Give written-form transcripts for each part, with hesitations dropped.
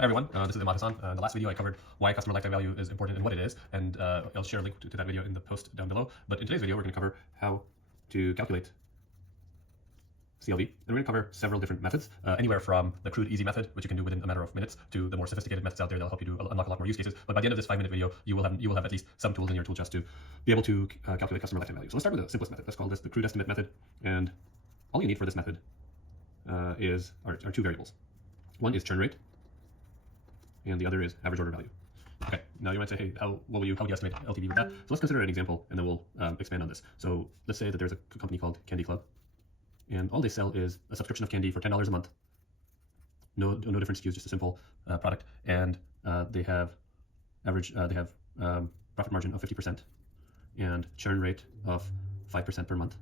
Hi everyone, this is Imad Hassan. In the last video I covered why customer lifetime value is important and what it is, and I'll share a link to that video in the post down below. But in today's video we're going to cover how to calculate CLV, and we're going to cover several different methods, anywhere from the crude easy method, which you can do within a matter of minutes, to the more sophisticated methods out there that'll help you unlock a lot more use cases. But by the end of this 5-minute video, you will have at least some tools in your tool chest to be able to calculate customer lifetime value. So let's start with the simplest method. Let's call this the crude estimate method, and all you need for this method are two variables. One is churn rate, and the other is average order value. Okay, now you might say, hey, how would you estimate LTV with that? So let's consider an example, and then we'll expand on this. So let's say that there's a company called Candy Club, and all they sell is a subscription of candy for $10 a month. No different SKUs, just a simple product, and they have profit margin of 50% and churn rate of 5% per month.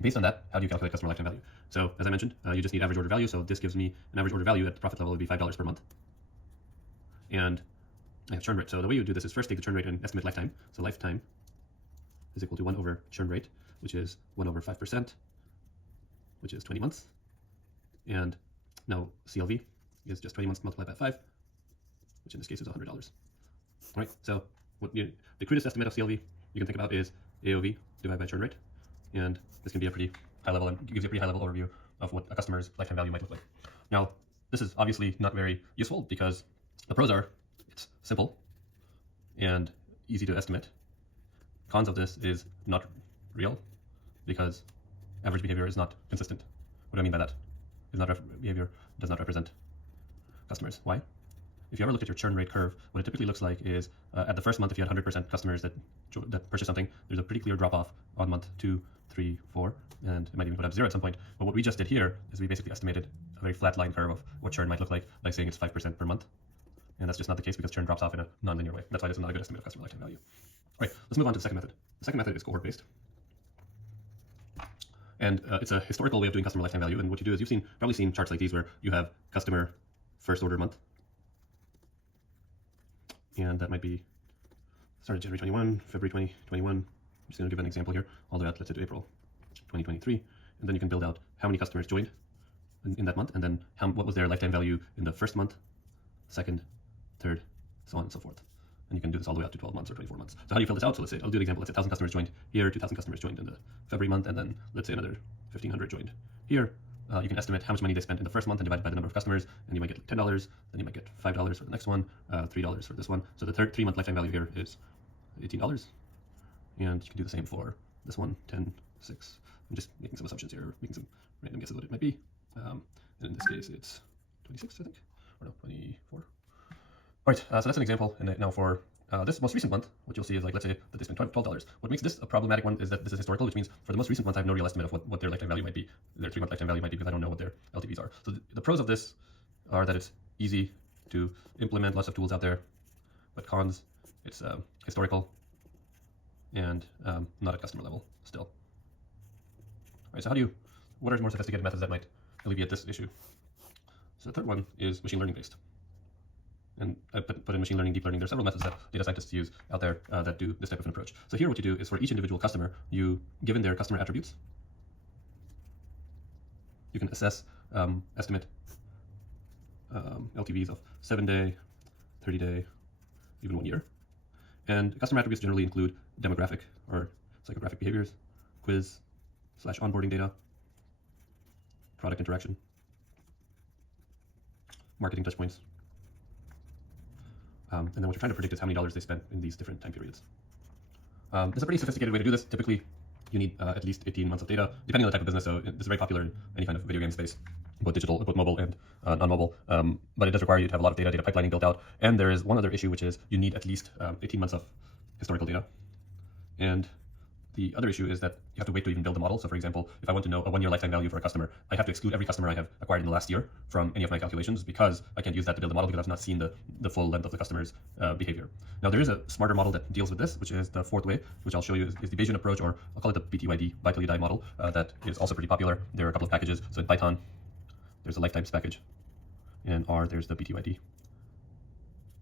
Based on that, how do you calculate customer lifetime value? So as I mentioned, you just need average order value. So this gives me an average order value at the profit level would be $5 per month. And I have churn rate. So the way you do this is first take the churn rate and estimate lifetime. So lifetime is equal to 1 over churn rate, which is 1 over 5%, which is 20 months. And now CLV is just 20 months multiplied by 5, which in this case is $100. All right, so the crudest estimate of CLV you can think about is AOV divided by churn rate. And this can be a pretty high level, and gives you a pretty high level overview of what a customer's lifetime value might look like. Now, this is obviously not very useful because the pros are it's simple and easy to estimate. Cons of this is not real because average behavior is not consistent. What do I mean by that? Behavior does not represent customers. Why? If you ever look at your churn rate curve, what it typically looks like is at the first month, if you had 100% customers that purchase something, there's a pretty clear drop off on month 2, 3, 4, and it might even put up 0 at some point. But what we just did here is we basically estimated a very flat line curve of what churn might look like by saying it's 5% per month. And that's just not the case because churn drops off in a non-linear way. That's why this is not a good estimate of customer lifetime value. All right, let's move on to the second method. The second method is cohort-based. And it's a historical way of doing customer lifetime value. And what you do is you've probably seen charts like these where you have customer first order month. And that might be started January 21, February 2021. I'm just going to give an example here, all the way out, let's say, to April 2023. And then you can build out how many customers joined in that month, and then what was their lifetime value in the first month, second, third, so on and so forth. And you can do this all the way out to 12 months or 24 months. So how do you fill this out? So let's say, I'll do an example. Let's say 1,000 customers joined here, 2,000 customers joined in the February month, and then let's say another 1,500 joined here. You can estimate how much money they spent in the first month and divide it by the number of customers, and you might get like $10, then you might get $5 for the next one, $3 for this one. So the 3-month lifetime value here is $18, and you can do the same for this one, 10, 6. I'm just making some assumptions here, making some random guesses what it might be. And in this case, it's 26, I think, or no, 24. All right, so that's an example. And now for this most recent month, what you'll see is like, let's say that they spent $12. What makes this a problematic one is that this is historical, which means for the most recent month, I have no real estimate of what their lifetime value might be, their 3-month lifetime value might be, because I don't know what their LTVs are. So the pros of this are that it's easy to implement, lots of tools out there, but cons, it's historical and not at customer level still. All right, so what are more sophisticated methods that might alleviate this issue? So the third one is machine learning based. And I put in machine learning, deep learning. There are several methods that data scientists use out there that do this type of an approach. So here what you do is for each individual customer, given their customer attributes, you can estimate LTVs of 7-day, 30-day, even 1 year. And customer attributes generally include demographic or psychographic behaviors, quiz/onboarding data, product interaction, marketing touchpoints. And then what you're trying to predict is how many dollars they spent in these different time periods. This is a pretty sophisticated way to do this. Typically, you need at least 18 months of data, depending on the type of business. So this is very popular in any kind of video game space, both mobile and non-mobile. But it does require you to have a lot of data pipelining built out. And there is one other issue, which is you need at least 18 months of historical data. And the other issue is that you have to wait to even build a model. So for example, if I want to know a 1-year lifetime value for a customer, I have to exclude every customer I have acquired in the last year from any of my calculations because I can't use that to build a model because I've not seen the full length of the customer's behavior. Now there is a smarter model that deals with this, which is the fourth way, which I'll show you is the Bayesian approach, or I'll call it the BTYD, buy till you die model, that is also pretty popular. There are a couple of packages. So in Python, there's a lifetimes package, and in R, there's the BTYD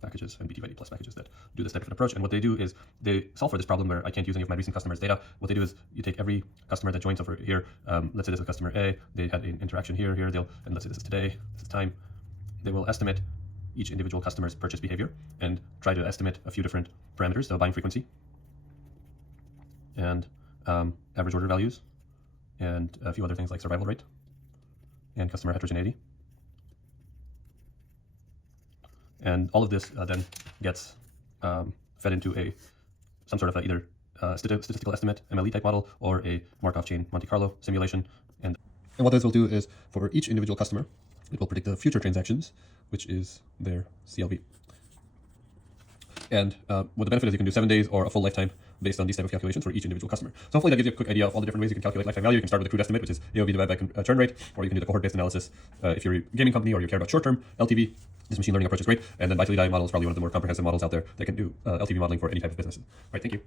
packages and BTYD plus packages that do this type of an approach. And what they do is they solve for this problem where I can't use any of my recent customers' data. What they do is you take every customer that joins over here. Let's say this is customer A. They had an interaction here, and let's say this is today, this is time. they will estimate each individual customer's purchase behavior and try to estimate a few different parameters, so buying frequency and average order values and a few other things like survival rate and customer heterogeneity. And all of this then gets fed into some sort of either statistical estimate, MLE type model, or a Markov chain Monte Carlo simulation. And what this will do is, for each individual customer, it will predict the future transactions, which is their CLV. And what the benefit is, you can do 7 days or a full lifetime based on these type of calculations for each individual customer. So hopefully that gives you a quick idea of all the different ways you can calculate lifetime value. You can start with a crude estimate, which is AOV divided by churn rate, or you can do the cohort-based analysis if you're a gaming company or you care about short-term LTV. This machine learning approach is great. And then byte-sized model is probably one of the more comprehensive models out there that can do LTV modeling for any type of business. All right, thank you.